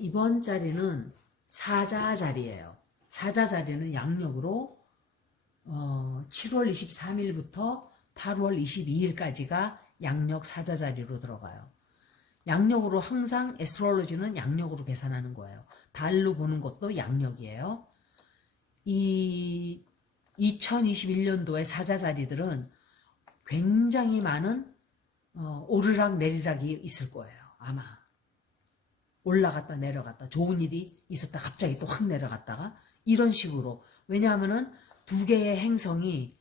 이번 자리는 사자 자리예요. 사자 자리는 양력으로 7월 23일부터 8월 22일까지가 양력 사자 자리로 들어가요. 양력으로 항상 에스트롤로지는 양력으로 계산하는 거예요. 달로 보는 것도 양력이에요. 이 2021년도의 사자 자리들은 굉장히 많은 오르락 내리락이 있을 거예요. 아마 올라갔다 내려갔다 좋은 일이 있었다 갑자기 또 확 내려갔다가 이런 식으로. 왜냐하면은 두 개의 행성이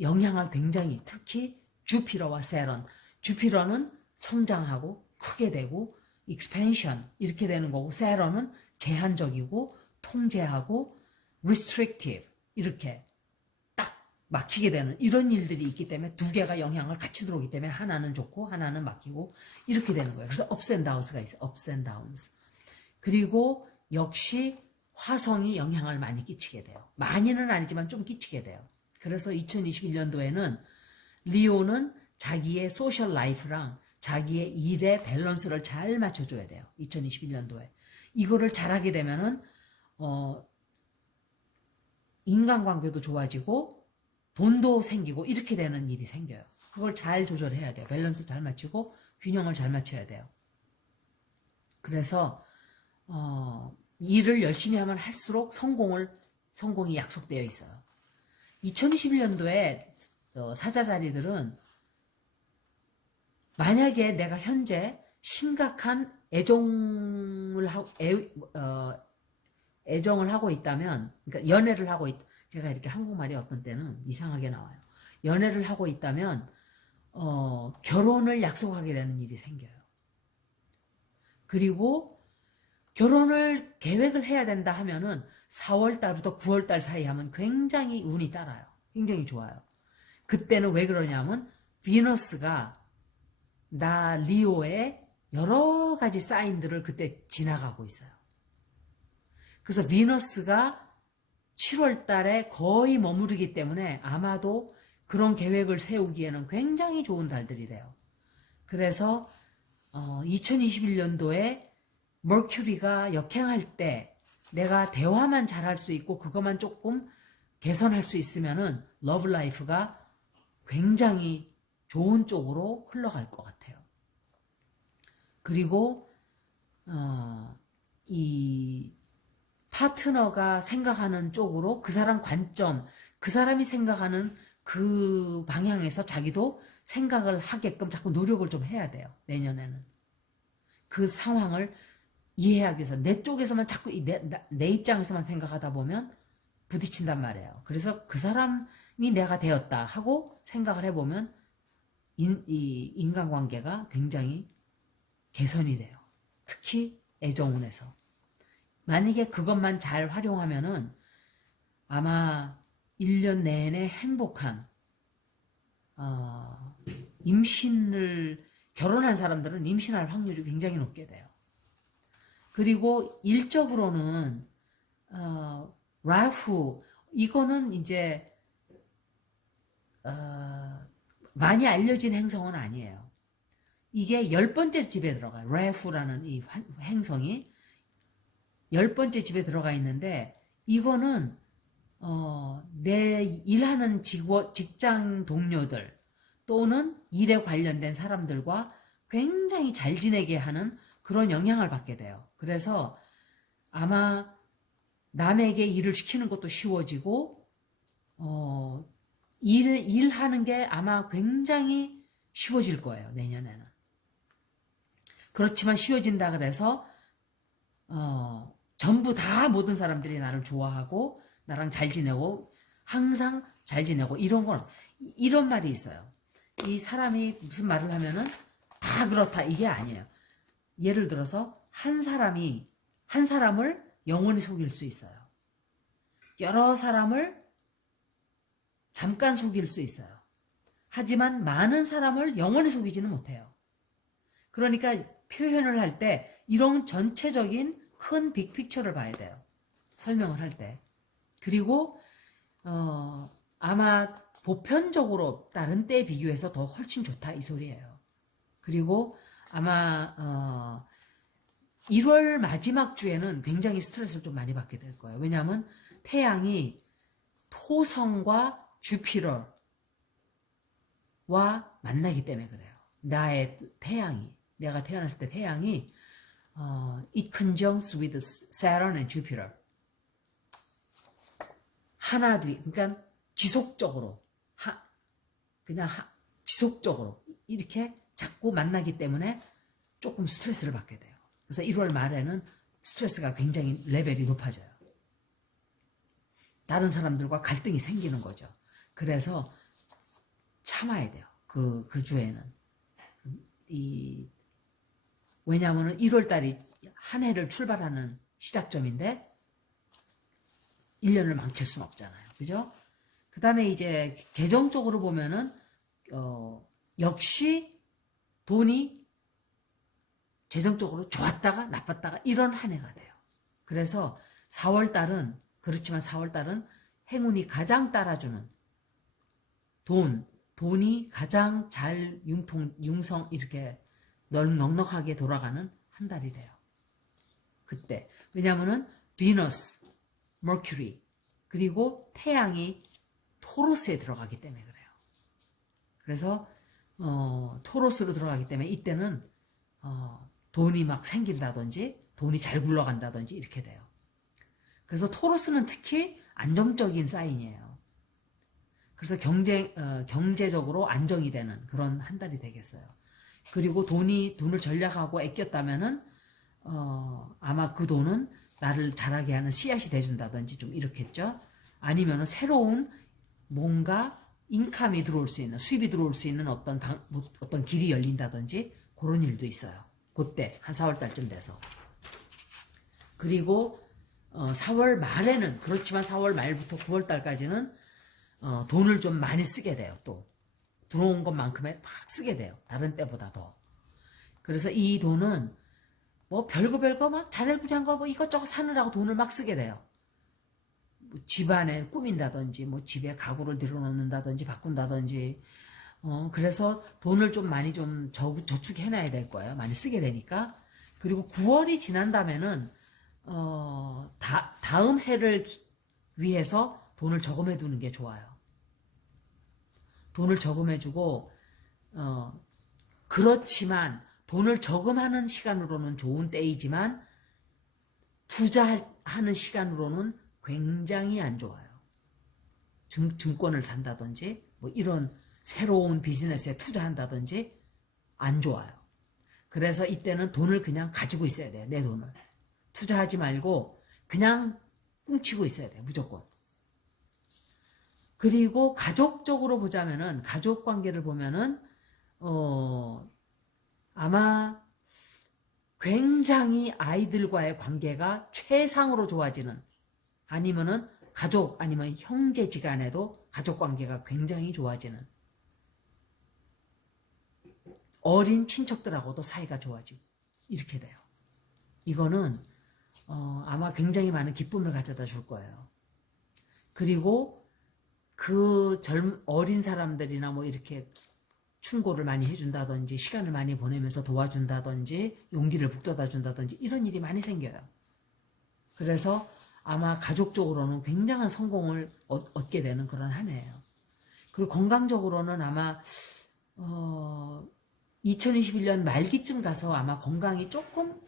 영향을 굉장히, 특히 주피터와 세런. 주피터는 성장하고 크게 되고 expansion 이렇게 되는 거고, 세런은 제한적이고 통제하고 restrictive 이렇게 딱 막히게 되는 이런 일들이 있기 때문에 두 개가 영향을 같이 들어오기 때문에 하나는 좋고 하나는 막히고 이렇게 되는 거예요. 그래서 ups and downs가 있어요. ups and downs. 그리고 역시 화성이 영향을 많이 끼치게 돼요. 많이는 아니지만 좀 끼치게 돼요. 그래서 2021년도에는 리오는 자기의 소셜 라이프랑 자기의 일의 밸런스를 잘 맞춰줘야 돼요. 2021년도에. 이거를 잘하게 되면은 인간관계도 좋아지고 돈도 생기고 이렇게 되는 일이 생겨요. 그걸 잘 조절해야 돼요. 밸런스 잘 맞추고 균형을 잘 맞춰야 돼요. 그래서 일을 열심히 하면 할수록 성공이 약속되어 있어요. 2021년도에 사자 자리들은 만약에 내가 현재 심각한 애정을 하고 있다면, 그러니까 연애를 하고 제가 이렇게 한국말이 어떤 때는 이상하게 나와요. 연애를 하고 있다면 결혼을 약속하게 되는 일이 생겨요. 그리고 결혼을 계획을 해야 된다 하면은 4월 달부터 9월 달 사이 하면 굉장히 운이 따라요. 굉장히 좋아요. 그때는 왜 그러냐면 비너스가 나 리오의 여러 가지 사인들을 그때 지나가고 있어요. 그래서 비너스가 7월 달에 거의 머무르기 때문에 아마도 그런 계획을 세우기에는 굉장히 좋은 달들이 돼요. 그래서 2021년도에 머큐리가 역행할 때 내가 대화만 잘할 수 있고 그것만 조금 개선할 수 있으면은 러브 라이프가 굉장히 좋은 쪽으로 흘러갈 것 같아요. 그리고 이 파트너가 생각하는 쪽으로 그 사람 관점, 그 사람이 생각하는 그 방향에서 자기도 생각을 하게끔 자꾸 노력을 좀 해야 돼요. 내년에는. 그 상황을 이해하기 위해서 내 쪽에서만 자꾸 내 입장에서만 생각하다 보면 부딪힌단 말이에요. 그래서 그 사람이 내가 되었다 하고 생각을 해보면 이 인간관계가 굉장히 개선이 돼요. 특히 애정운에서. 만약에 그것만 잘 활용하면은 아마 1년 내내 행복한 결혼한 사람들은 임신할 확률이 굉장히 높게 돼요. 그리고 일적으로는 라후 이거는 이제 많이 알려진 행성은 아니에요. 이게 10번째 집에 들어가요. 라후라는 이 행성이 10번째 집에 들어가 있는데, 이거는 내 일하는 직장 동료들 또는 일에 관련된 사람들과 굉장히 잘 지내게 하는 그런 영향을 받게 돼요. 그래서 아마 남에게 일을 시키는 것도 쉬워지고 일하는 게 아마 굉장히 쉬워질 거예요. 내년에는. 그렇지만 쉬워진다 그래서 전부 다 모든 사람들이 나를 좋아하고 나랑 잘 지내고 항상 잘 지내고 이런 말이 있어요. 이 사람이 무슨 말을 하면은 다 그렇다 이게 아니에요. 예를 들어서 한 사람을 영원히 속일 수 있어요. 여러 사람을 잠깐 속일 수 있어요. 하지만 많은 사람을 영원히 속이지는 못해요. 그러니까 표현을 할 때 이런 전체적인 큰 빅픽처를 봐야 돼요. 설명을 할 때. 그리고 아마 보편적으로 다른 때에 비교해서 더 훨씬 좋다 이 소리예요. 그리고 아마 1월 마지막 주에는 굉장히 스트레스를 좀 많이 받게 될 거예요. 왜냐하면 태양이 토성과 주피터와 만나기 때문에 그래요. 나의 태양이, 내가 태어났을 때 태양이 it conjuncts with Saturn and Jupiter. 하나 뒤, 그러니까 지속적으로, 지속적으로 이렇게 자꾸 만나기 때문에 조금 스트레스를 받게 돼요. 그래서 1월 말에는 스트레스가 굉장히 레벨이 높아져요. 다른 사람들과 갈등이 생기는 거죠. 그래서 참아야 돼요. 그 주에는. 왜냐하면 1월 달이 한 해를 출발하는 시작점인데 1년을 망칠 수는 없잖아요. 그죠? 그 다음에 이제 재정적으로 보면은, 역시 돈이 재정적으로 좋았다가 나빴다가 이런 한 해가 돼요. 그래서 4월 달은, 그렇지만 4월 달은 행운이 가장 따라주는 돈이 가장 잘 융성 이렇게 넉넉하게 돌아가는 한 달이 돼요. 그때. 왜냐면은 비너스, 머큐리, 그리고 태양이 토로스에 들어가기 때문에 그래요. 그래서 토로스로 들어가기 때문에 이때는 돈이 막 생긴다든지 돈이 잘 굴러간다든지 이렇게 돼요. 그래서 토로스는 특히 안정적인 사인이에요. 그래서 경제적으로 안정이 되는 그런 한 달이 되겠어요. 그리고 돈을 전략하고 아꼈다면은 아마 그 돈은 나를 자라게 하는 씨앗이 돼준다든지 좀 이렇겠죠. 아니면은 새로운 뭔가 인감이 들어올 수 있는, 수입이 들어올 수 있는 어떤 길이 열린다든지 그런 일도 있어요. 그때 한 4월 달쯤 돼서. 그리고 4월 말에는, 그렇지만 4월 말부터 9월 달까지는 돈을 좀 많이 쓰게 돼요. 또 들어온 것만큼에 막 쓰게 돼요. 다른 때보다 더. 그래서 이 돈은 뭐 별거 막 자잘부잘한 거 뭐 이것저것 사느라고 돈을 막 쓰게 돼요. 뭐 집안에 꾸민다든지, 뭐 집에 가구를 들여놓는다든지, 바꾼다든지. 그래서 돈을 좀 많이 좀 저축해놔야 될 거예요. 많이 쓰게 되니까. 그리고 9월이 지난 다음에는 다음 해를 위해서 돈을 저금해 두는 게 좋아요. 돈을 저금해주고, 그렇지만 돈을 저금하는 시간으로는 좋은 때이지만 투자하는 시간으로는 굉장히 안 좋아요. 증권을 산다든지 뭐 이런 새로운 비즈니스에 투자한다든지 안 좋아요. 그래서 이때는 돈을 그냥 가지고 있어야 돼요. 내 돈을. 투자하지 말고 그냥 뭉치고 있어야 돼요. 무조건. 그리고 가족적으로 보자면은, 가족 관계를 보면은 아마 굉장히 아이들과의 관계가 최상으로 좋아지는, 아니면은 가족 아니면 형제지간에도 가족 관계가 굉장히 좋아지는, 어린 친척들하고도 사이가 좋아지고 이렇게 돼요. 이거는 아마 굉장히 많은 기쁨을 가져다 줄 거예요. 그리고 그 어린 사람들이나 뭐 이렇게 충고를 많이 해준다든지, 시간을 많이 보내면서 도와준다든지, 용기를 북돋아 준다든지 이런 일이 많이 생겨요. 그래서 아마 가족적으로는 굉장한 성공을 얻게 되는 그런 한 해예요. 그리고 건강적으로는 아마 2021년 말기쯤 가서 아마 건강이 조금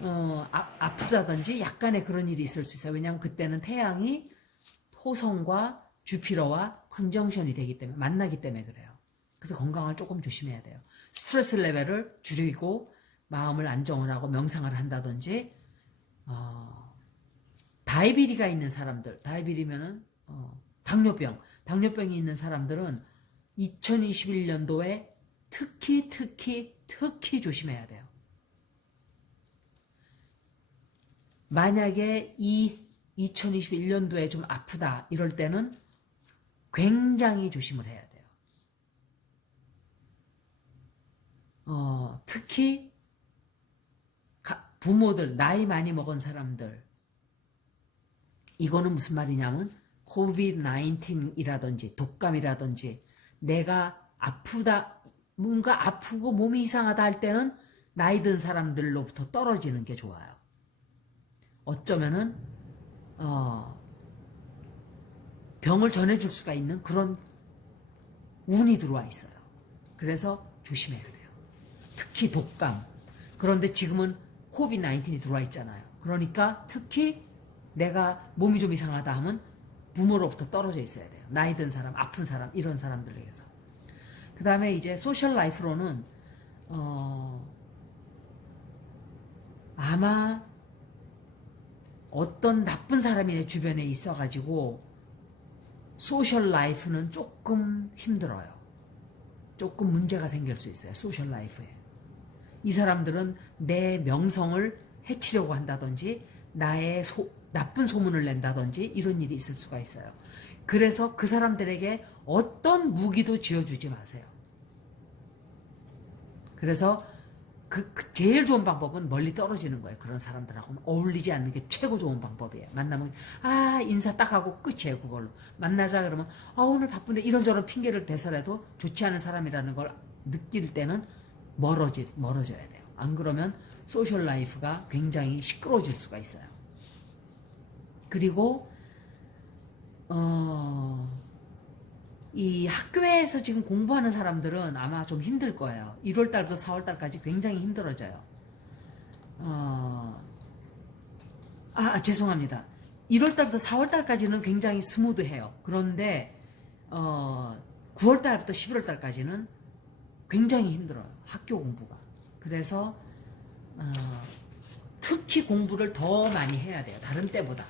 아프다든지 약간의 그런 일이 있을 수 있어요. 왜냐하면 그때는 태양이 토성과 주피터와 컨정션이 되기 때문에, 만나기 때문에 그래요. 그래서 건강을 조금 조심해야 돼요. 스트레스 레벨을 줄이고 마음을 안정을 하고 명상을 한다든지, 다이비리가 있는 사람들, 다이비리면은 당뇨병이 있는 사람들은 2021년도에 특히 조심해야 돼요. 만약에 이 2021년도에 좀 아프다 이럴 때는 굉장히 조심을 해야 돼요. 특히 부모들, 나이 많이 먹은 사람들, 이거는 무슨 말이냐면 COVID-19이라든지 독감이라든지, 내가 아프다, 뭔가 아프고 몸이 이상하다 할 때는 나이 든 사람들로부터 떨어지는 게 좋아요. 어쩌면은 병을 전해줄 수가 있는 그런 운이 들어와 있어요. 그래서 조심해야 돼요. 특히 독감. 그런데 지금은 코비드-19이 들어와 있잖아요. 그러니까 특히 내가 몸이 좀 이상하다 하면 부모로부터 떨어져 있어야 돼요. 나이 든 사람, 아픈 사람, 이런 사람들에게서. 그 다음에 이제 소셜 라이프로는 아마 어떤 나쁜 사람이 내 주변에 있어가지고 소셜 라이프는 조금 힘들어요. 조금 문제가 생길 수 있어요. 소셜 라이프에. 이 사람들은 내 명성을 해치려고 한다든지 나의 나쁜 소문을 낸다든지 이런 일이 있을 수가 있어요. 그래서 그 사람들에게 어떤 무기도 쥐어주지 마세요. 그래서 그 제일 좋은 방법은 멀리 떨어지는 거예요. 그런 사람들하고는 어울리지 않는 게 최고 좋은 방법이에요. 만나면 인사 딱 하고 끝이에요. 그걸로 만나자 그러면 오늘 바쁜데 이런저런 핑계를 대서라도 좋지 않은 사람이라는 걸 느낄 때는 멀어져야 돼요. 안 그러면 소셜 라이프가 굉장히 시끄러워질 수가 있어요. 그리고 이 학교에서 지금 공부하는 사람들은 아마 좀 힘들 거예요. 1월달부터 4월달까지 굉장히 힘들어져요. 죄송합니다. 1월달부터 4월달까지는 굉장히 스무드해요. 그런데 9월달부터 11월달까지는 굉장히 힘들어요. 학교 공부가. 그래서 특히 공부를 더 많이 해야 돼요. 다른 때보다.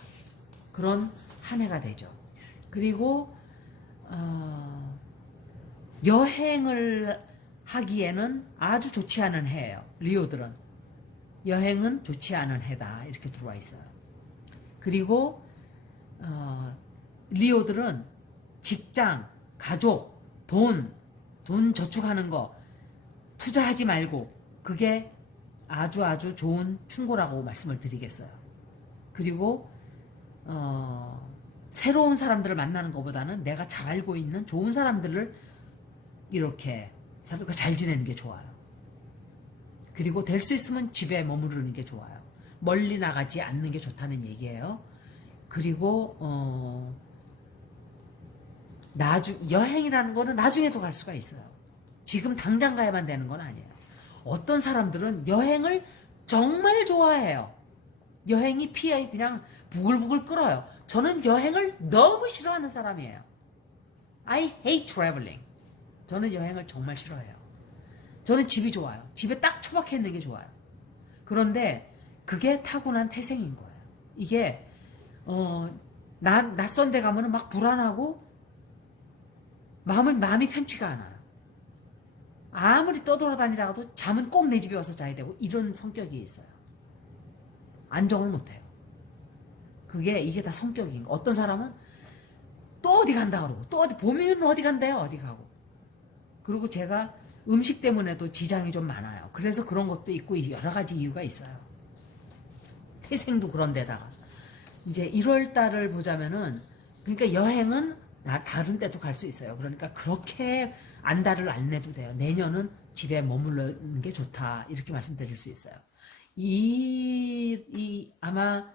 그런 한 해가 되죠. 그리고 여행을 하기에는 아주 좋지 않은 해예요. 리오들은. 여행은 좋지 않은 해다. 이렇게 들어와 있어요. 그리고 리오들은 직장, 가족, 돈 저축하는 거 투자하지 말고 그게 아주 좋은 충고라고 말씀을 드리겠어요. 그리고 새로운 사람들을 만나는 것보다는 내가 잘 알고 있는 좋은 사람들을 이렇게 사람들과 잘 지내는 게 좋아요. 그리고 될 수 있으면 집에 머무르는 게 좋아요. 멀리 나가지 않는 게 좋다는 얘기예요. 그리고 여행이라는 거는 나중에도 갈 수가 있어요. 지금 당장 가야만 되는 건 아니에요. 어떤 사람들은 여행을 정말 좋아해요. 여행이 피에 그냥 부글부글 끓어요. 저는 여행을 너무 싫어하는 사람이에요. I hate traveling. 저는 여행을 정말 싫어해요. 저는 집이 좋아요. 집에 딱 처박혀 있는 게 좋아요. 그런데 그게 타고난 태생인 거예요. 이게 낯선 데 가면은 막 불안하고 마음이 편치가 않아요. 아무리 떠돌아다니다가도 잠은 꼭 내 집에 와서 자야 되고 이런 성격이 있어요. 안정을 못해요. 이게 다 성격인 거. 어떤 사람은 또 어디 간다 그러고 또 봄이면 어디 간대요. 어디 가고. 그리고 제가 음식 때문에도 지장이 좀 많아요. 그래서 그런 것도 있고 여러 가지 이유가 있어요. 태생도 그런데다가 이제 1월 달을 보자면은 그러니까 여행은 다른 때도 갈 수 있어요. 그러니까 그렇게 안달을 안 내도 돼요. 내년은 집에 머무르는 게 좋다. 이렇게 말씀드릴 수 있어요. 아마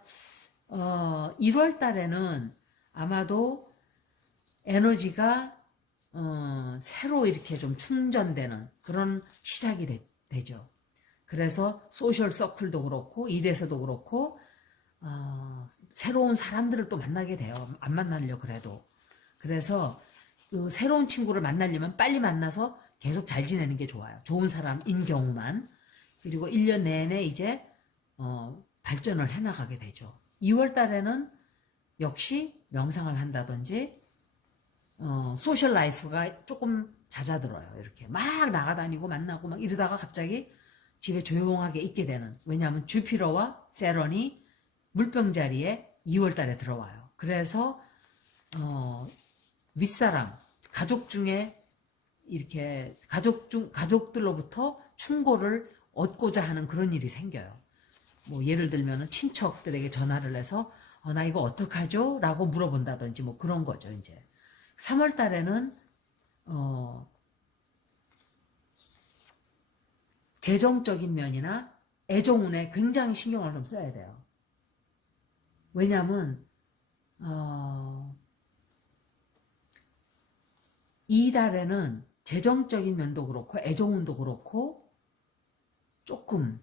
1월 달에는 아마도 에너지가 새로 이렇게 좀 충전되는 그런 시작이 되죠. 그래서 소셜 서클도 그렇고 일에서도 그렇고 새로운 사람들을 또 만나게 돼요. 안 만나려고 그래도. 그래서 그 새로운 친구를 만나려면 빨리 만나서 계속 잘 지내는 게 좋아요. 좋은 사람인 경우만. 그리고 1년 내내 이제 발전을 해나가게 되죠. 2월 달에는 역시 명상을 한다든지 소셜 라이프가 조금 잦아들어요. 이렇게 막 나가다니고 만나고 막 이러다가 갑자기 집에 조용하게 있게 되는. 왜냐하면 주피러와 세런이 물병자리에 2월 달에 들어와요. 그래서 윗사람, 가족 중에 이렇게 가족들로부터 충고를 얻고자 하는 그런 일이 생겨요. 뭐 예를 들면은 친척들에게 전화를 해서 나 이거 어떡하죠? 라고 물어본다든지 뭐 그런 거죠, 이제. 3월 달에는 재정적인 면이나 애정운에 굉장히 신경을 좀 써야 돼요. 왜냐하면 이 달에는 재정적인 면도 그렇고 애정운도 그렇고 조금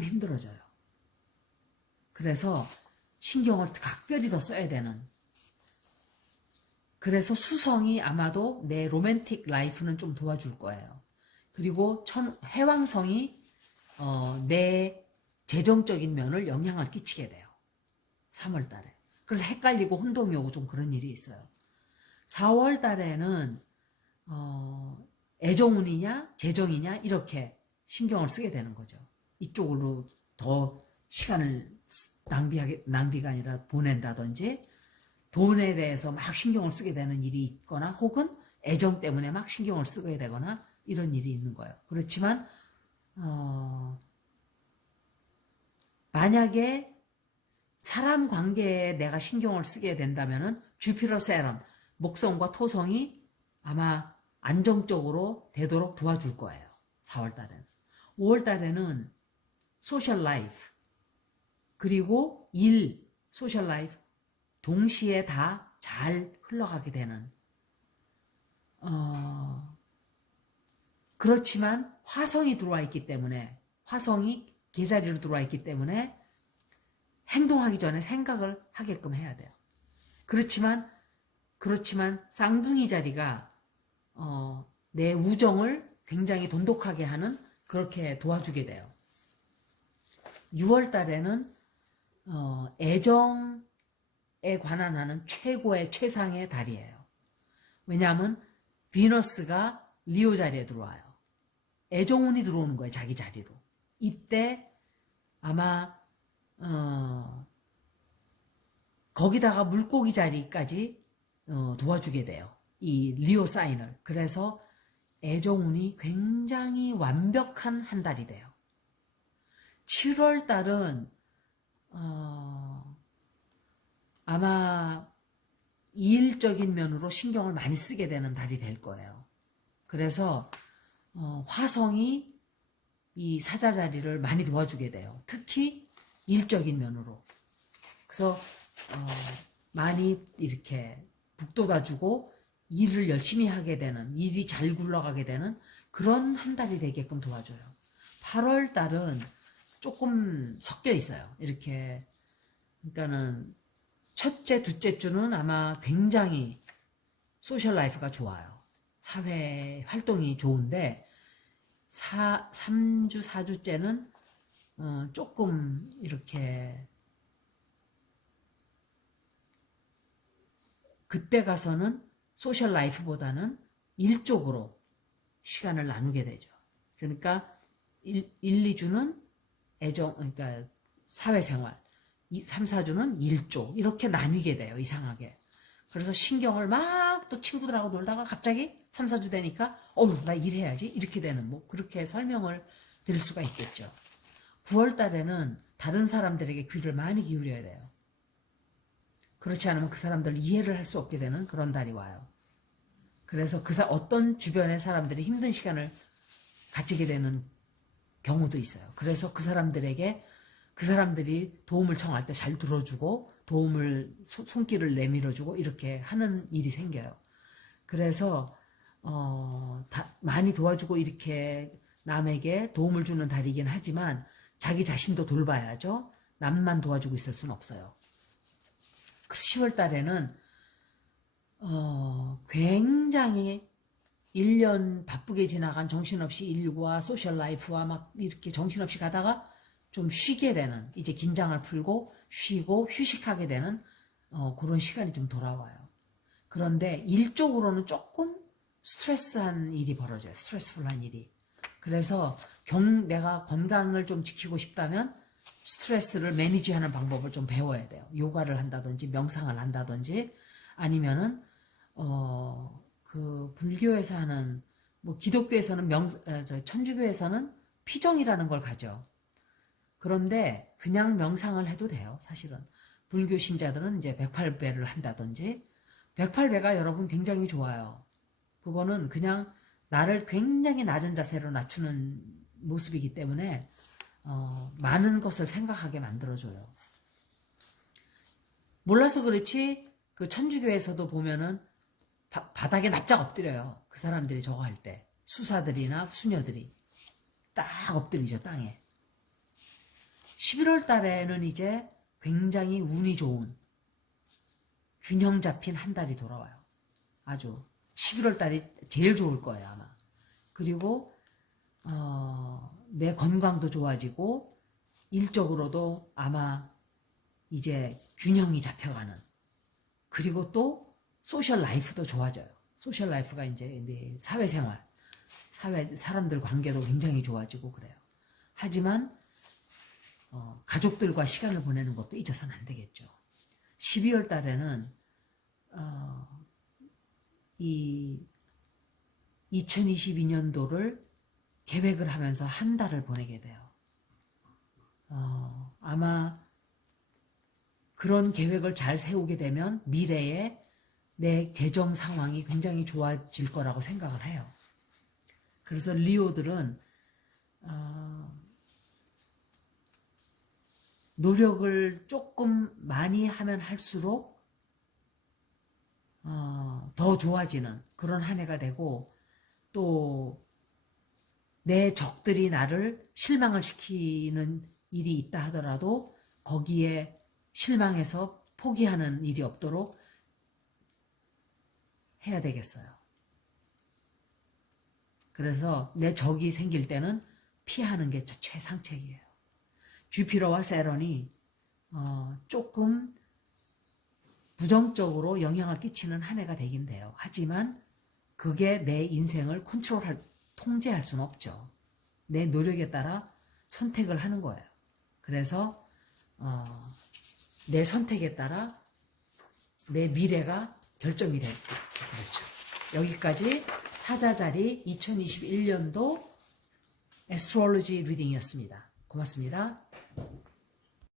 힘들어져요. 그래서 신경을 각별히 더 써야 되는. 그래서 수성이 아마도 내 로맨틱 라이프는 좀 도와줄 거예요. 그리고 해왕성이 내 재정적인 면을 영향을 끼치게 돼요. 3월 달에. 그래서 헷갈리고 혼동이 오고 좀 그런 일이 있어요. 4월 달에는 애정운이냐 재정이냐 이렇게 신경을 쓰게 되는 거죠. 이쪽으로 더 시간을 낭비가 아니라 보낸다든지 돈에 대해서 막 신경을 쓰게 되는 일이 있거나 혹은 애정 때문에 막 신경을 쓰게 되거나 이런 일이 있는 거예요. 그렇지만 만약에 사람 관계에 내가 신경을 쓰게 된다면은 주피터 세런, 목성과 토성이 아마 안정적으로 되도록 도와줄 거예요. 4월 달에는. 5월 달에는 소셜 라이프 그리고 일, 소셜 라이프 동시에 다 잘 흘러가게 되는 그렇지만 화성이 들어와 있기 때문에 화성이 계자리로 들어와 있기 때문에 행동하기 전에 생각을 하게끔 해야 돼요. 그렇지만 쌍둥이 자리가 내 우정을 굉장히 돈독하게 하는 그렇게 도와주게 돼요. 6월 달에는 애정에 관한 하는 최상의 달이에요. 왜냐하면 비너스가 리오 자리에 들어와요. 애정운이 들어오는 거예요. 자기 자리로. 이때 아마 거기다가 물고기 자리까지 도와주게 돼요. 이 리오 사인을. 그래서 애정운이 굉장히 완벽한 한 달이 돼요. 7월 달은 아마 일적인 면으로 신경을 많이 쓰게 되는 달이 될 거예요. 그래서 화성이 이 사자 자리를 많이 도와주게 돼요. 특히 일적인 면으로. 그래서 많이 이렇게 북돋아주고 일을 열심히 하게 되는, 일이 잘 굴러가게 되는 그런 한 달이 되게끔 도와줘요. 8월 달은 조금 섞여 있어요. 이렇게. 그러니까는 첫째, 둘째 주는 아마 굉장히 소셜 라이프가 좋아요. 사회 활동이 좋은데 3주, 4주째는 조금 이렇게 그때 가서는 소셜 라이프보다는 일 쪽으로 시간을 나누게 되죠. 그러니까 1, 2주는 애정, 그러니까 사회생활, 3, 4주는 일쪽 이렇게 나뉘게 돼요. 이상하게. 그래서 신경을 막 또 친구들하고 놀다가 갑자기 3, 4주 되니까 나 일해야지 이렇게 되는 뭐 그렇게 설명을 드릴 수가 있겠죠. 9월 달에는 다른 사람들에게 귀를 많이 기울여야 돼요. 그렇지 않으면 그 사람들을 이해를 할 수 없게 되는 그런 달이 와요. 그래서 어떤 주변의 사람들이 힘든 시간을 가지게 되는 경우도 있어요. 그래서 그 사람들이 도움을 청할 때 잘 들어주고 손길을 내밀어주고 이렇게 하는 일이 생겨요. 그래서 많이 도와주고 이렇게 남에게 도움을 주는 달이긴 하지만 자기 자신도 돌봐야죠. 남만 도와주고 있을 수는 없어요. 10월 달에는 굉장히 1년 바쁘게 지나간 정신없이 일과 소셜 라이프와 막 이렇게 정신없이 가다가 좀 쉬게 되는, 이제 긴장을 풀고 쉬고 휴식하게 되는 그런 시간이 좀 돌아와요. 그런데 일적으로는 조금 스트레스한 일이 벌어져요. 스트레스풀한 일이. 그래서 내가 건강을 좀 지키고 싶다면 스트레스를 매니지하는 방법을 좀 배워야 돼요. 요가를 한다든지 명상을 한다든지 아니면은 그 불교에서 하는 뭐 기독교에서는 천주교에서는 피정이라는 걸 가져. 그런데 그냥 명상을 해도 돼요. 사실은 불교 신자들은 이제 108배를 한다든지 108배가 여러분 굉장히 좋아요. 그거는 그냥 나를 굉장히 낮은 자세로 낮추는 모습이기 때문에 많은 것을 생각하게 만들어줘요. 몰라서 그렇지 그 천주교에서도 보면은 바닥에 납작 엎드려요. 그 사람들이 저거 할 때. 수사들이나 수녀들이 딱 엎드리죠, 땅에. 11월 달에는 이제 굉장히 운이 좋은 균형 잡힌 한 달이 돌아와요. 아주 11월 달이 제일 좋을 거예요, 아마. 그리고 내 건강도 좋아지고 일적으로도 아마 이제 균형이 잡혀가는, 그리고 또 소셜 라이프도 좋아져요. 소셜 라이프가 이제 사회생활, 사람들 관계도 굉장히 좋아지고 그래요. 하지만 가족들과 시간을 보내는 것도 잊어서는 안 되겠죠. 12월 달에는 이 2022년도를 계획을 하면서 한 달을 보내게 돼요. 아마 그런 계획을 잘 세우게 되면 미래에 내 재정 상황이 굉장히 좋아질 거라고 생각을 해요. 그래서 리오들은 노력을 조금 많이 하면 할수록 더 좋아지는 그런 한 해가 되고, 또 내 적들이 나를 실망을 시키는 일이 있다 하더라도 거기에 실망해서 포기하는 일이 없도록 해야 되겠어요. 그래서 내 적이 생길 때는 피하는 게 최상책이에요. 주피터와 세런이 조금 부정적으로 영향을 끼치는 한 해가 되긴 돼요. 하지만 그게 내 인생을 통제할 수는 없죠. 내 노력에 따라 선택을 하는 거예요. 그래서 내 선택에 따라 내 미래가 결정이 될 때. 그렇죠. 여기까지 사자자리 2021년도 애스트롤로지 리딩이었습니다. 고맙습니다.